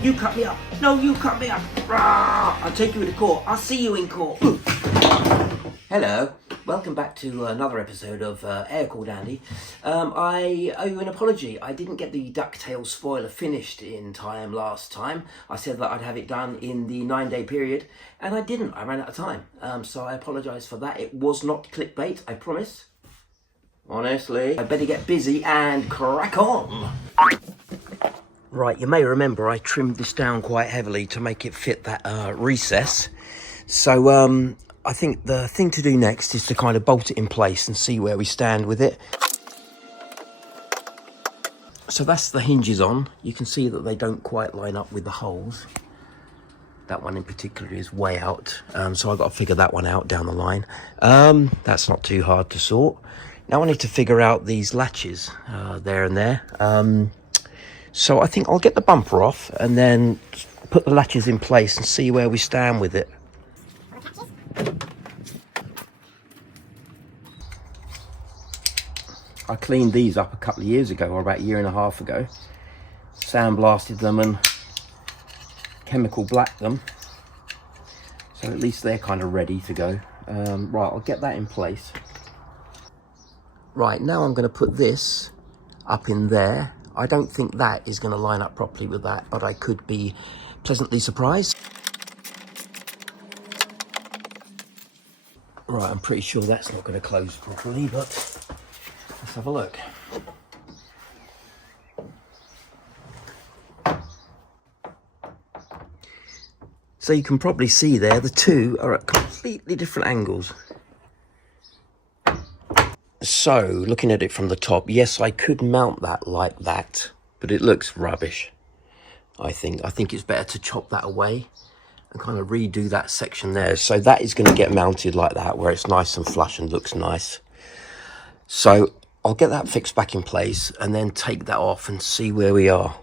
You cut me up. No, you cut me up. Rah! I'll take you to court. I'll see you in court. Hello. Welcome back to another episode of Air Called Andy. I owe you an apology. I didn't get the Ducktail spoiler finished in time last time. I said that I'd have it done in the 9-day period, and I didn't. I ran out of time. So I apologise for that. It was not clickbait, I promise. Honestly. I better get busy and crack on. Right, you may remember I trimmed this down quite heavily to make it fit that recess. So I think the thing to do next is to kind of bolt it in place and see where we stand with it. So that's the hinges on. You can see that they don't quite line up with the holes. That one in particular is way out. So I've got to figure that one out down the line. That's not too hard to sort. Now I need to figure out these latches there and there. So I think I'll get the bumper off and then put the latches in place and see where we stand with it. I cleaned these up a couple of years ago, or about a year and a half ago. Sandblasted them and chemical blacked them. So at least they're kind of ready to go. Right, I'll get that in place. Right, now I'm going to put this up in there. I don't think that is going to line up properly with that, but I could be pleasantly surprised. Right, I'm pretty sure that's not going to close properly, but let's have a look. So you can probably see there, the two are at completely different angles. So, looking at it from the top, yes, I could mount that like that, but it looks rubbish, I think. I think it's better to chop that away and kind of redo that section there. So that is going to get mounted like that, where it's nice and flush and looks nice. So I'll get that fixed back in place and then take that off and see where we are.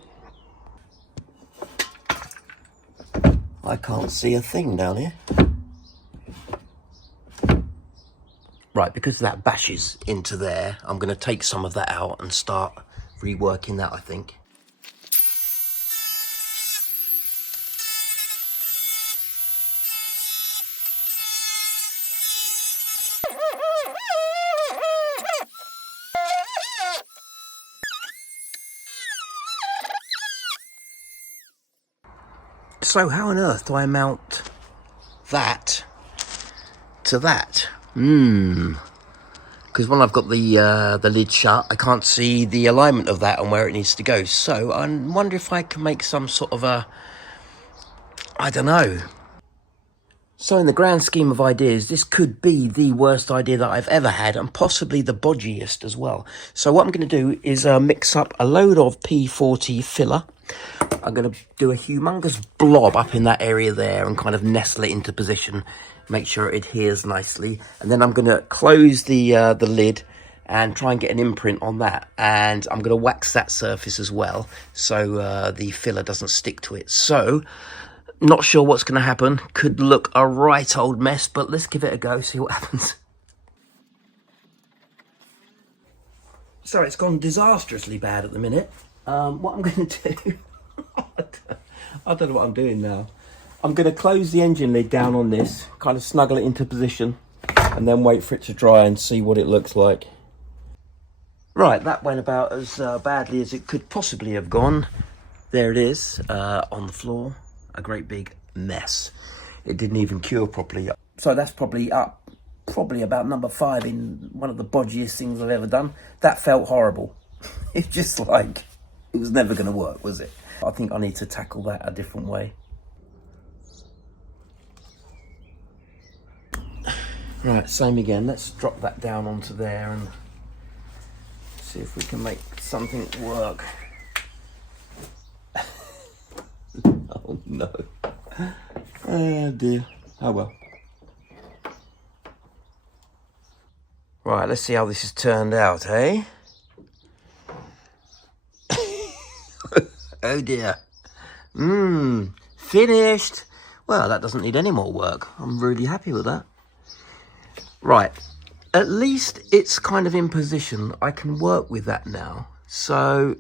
I can't see a thing down here. Right, because that bashes into there, I'm going to take some of that out and start reworking that, I think. So how on earth do I mount that to that? Because when I've got the lid shut, I can't see the alignment of that and where it needs to go. So I wonder if I can make some sort of a, I don't know. So in the grand scheme of ideas, this could be the worst idea that I've ever had, and possibly the bodgiest as well. So what I'm going to do is mix up a load of P40 filler. I'm going to do a humongous blob up in that area there and kind of nestle it into position. Make sure it adheres nicely, and then I'm going to close the lid and try and get an imprint on that, and I'm going to wax that surface as well so the filler doesn't stick to it. So not sure what's going to happen. Could look a right old mess, but let's give it a go, see what happens. So it's gone disastrously bad at the minute. What I'm going to do, I don't know what I'm doing now. I'm going to close the engine lid down on this, kind of snuggle it into position, and then wait for it to dry and see what it looks like. Right, that went about as badly as it could possibly have gone. There it is, on the floor, a great big mess. It didn't even cure properly. So that's probably about number 5 in one of the bodgiest things I've ever done. That felt horrible. It's just like, it was never going to work, was it? I think I need to tackle that a different way. Right, same again. Let's drop that down onto there and see if we can make something work. Oh no. Oh dear. Oh well. Right, let's see how this has turned out, eh? Oh dear. Finished. Well, that doesn't need any more work. I'm really happy with that. Right, at least it's kind of in position. I can work with that now. So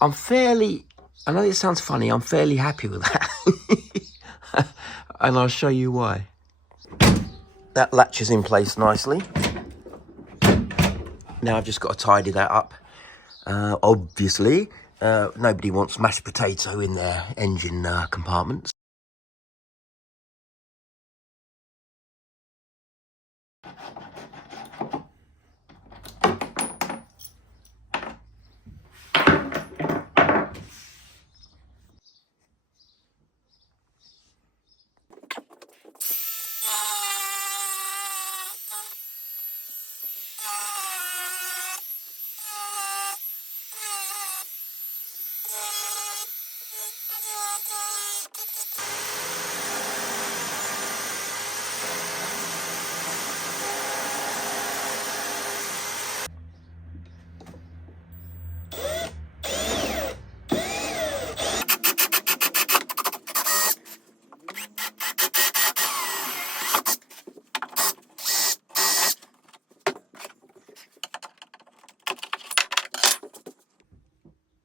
I'm fairly I know it sounds funny, I'm fairly happy with that. And I'll show you why. That latches in place nicely. Now I've just got to tidy that up. Obviously, nobody wants mashed potato in their engine compartments.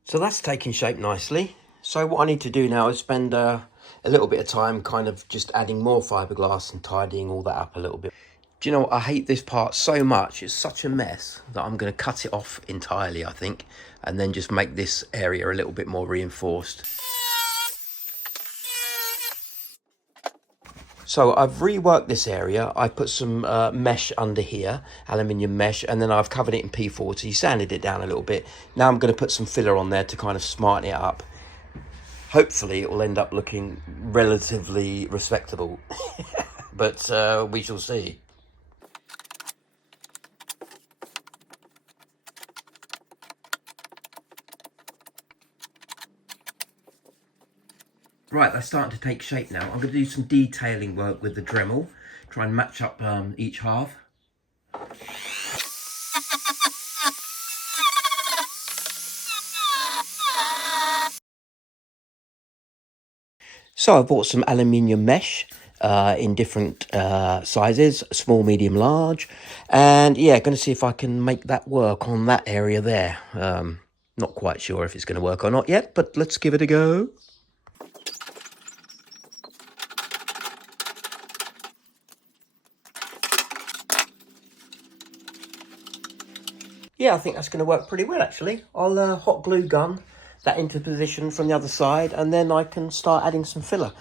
So that's taking shape nicely. So what I need to do now is spend a little bit of time kind of just adding more fiberglass and tidying all that up a little bit. Do you know what? I hate this part so much. It's such a mess that I'm going to cut it off entirely, I think, and then just make this area a little bit more reinforced. So I've reworked this area. I put some mesh under here, aluminium mesh, and then I've covered it in P40, sanded it down a little bit. Now I'm going to put some filler on there to kind of smarten it up. Hopefully it will end up looking relatively respectable, but we shall see. Right, that's starting to take shape now. I'm going to do some detailing work with the Dremel, try and match up each half. So I bought some aluminium mesh in different sizes, small, medium, large. And yeah, going to see if I can make that work on that area there. Not quite sure if it's going to work or not yet, but let's give it a go. Yeah, I think that's going to work pretty well, actually. I'll hot glue gun that into position from the other side, and then I can start adding some filler.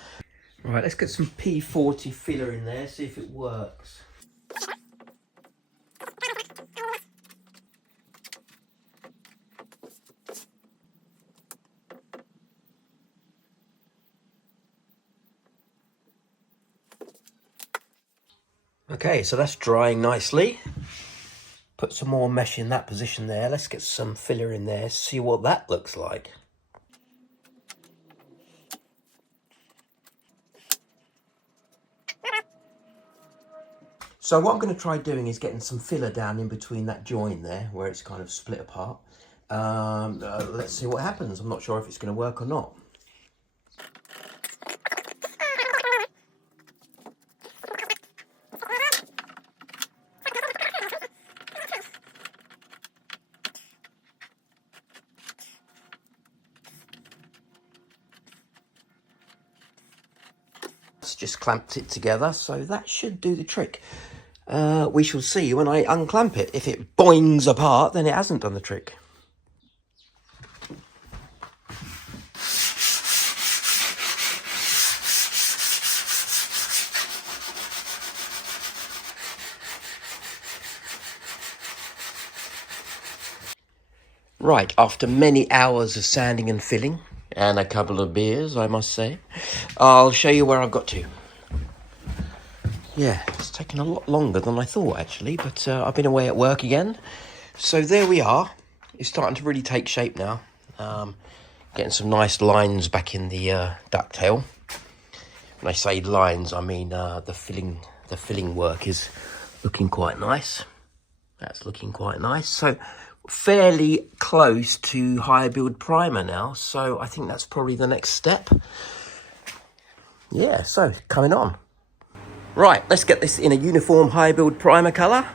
Right, let's get some P40 filler in there, see if it works. Okay, so that's drying nicely. Put some more mesh in that position there. Let's get some filler in there, see what that looks like. So what I'm going to try doing is getting some filler down in between that join there, where it's kind of split apart. Let's see what happens. I'm not sure if it's going to work or not. Just clamped it together, so that should do the trick. We shall see when I unclamp it. If it boings apart, then it hasn't done the trick. Right, after many hours of sanding and filling, and a couple of beers, I must say, I'll show you where I've got to. Yeah, it's taken a lot longer than I thought, actually, but I've been away at work again. So there we are. It's starting to really take shape now. Getting some nice lines back in the ducktail. When I say lines, I mean the filling work is looking quite nice. That's looking quite nice. So fairly close to high build primer now, so I think that's probably the next step. Yeah, so coming on. Right, let's get this in a uniform high build primer colour.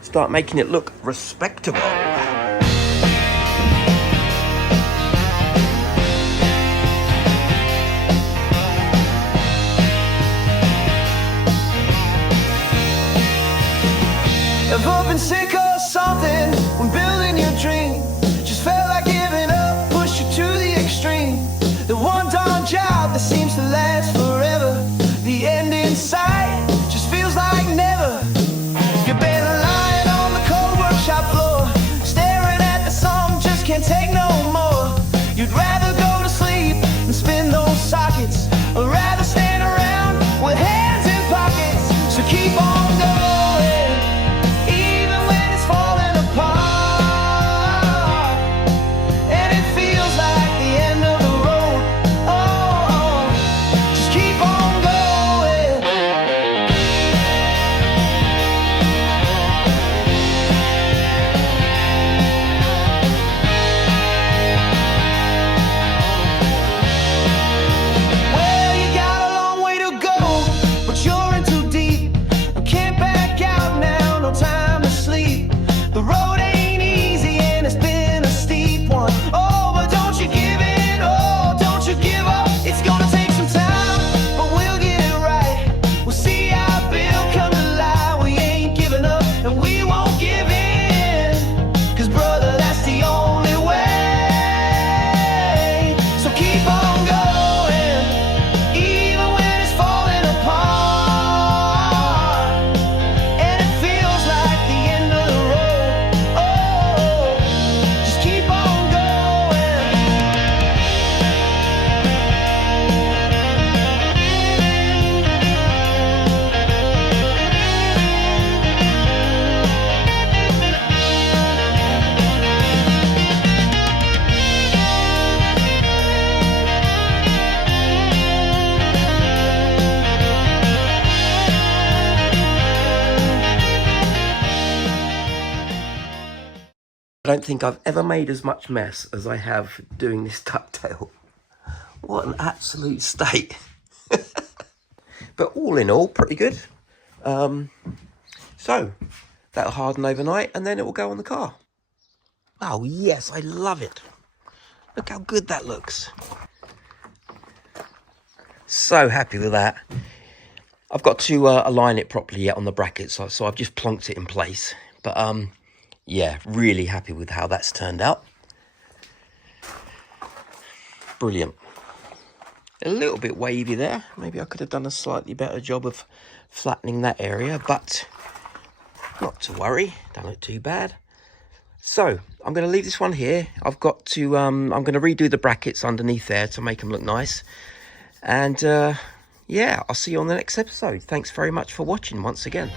Start making it look respectable. been sick or something when building your dream. Just felt like giving up, push you to the extreme. The one darn job that seems to last forever. The end in sight just feels like never. You've been lying on the cold workshop floor, staring at the sun, just can't take no more. You'd rather go to sleep than spin those sockets, or rather stand around with hands in pockets. So keep on going, even when it's falling apart, and it feels like the end of the road. Oh, just keep on going. Well, you got a long way to go, but you're in too deep. Can't back out now, no time to sleep. The road ain't easy and it's been a steep one. Oh, but don't you give in, oh, don't you give up. It's gonna take some time, but we'll get it right. We'll see our bill come to life. We ain't giving up and we won't give in, 'cause brother, that's the only way. So keep on going, even when it's falling apart, and it feels like the end of the road. Oh, just keep on going. I don't think I've ever made as much mess as I have doing this Ducktail. What an absolute state. But all in all, pretty good. So, that'll harden overnight and then it will go on the car. Oh yes, I love it. Look how good that looks. So happy with that. I've got to align it properly yet on the brackets, so I've just plonked it in place. But yeah, really happy with how that's turned out. Brilliant. A little bit wavy there. Maybe I could have done a slightly better job of flattening that area, but not to worry. Don't look too bad. So I'm going to leave this one here. I've got to, I'm going to redo the brackets underneath there to make them look nice. And yeah, I'll see you on the next episode. Thanks very much for watching once again.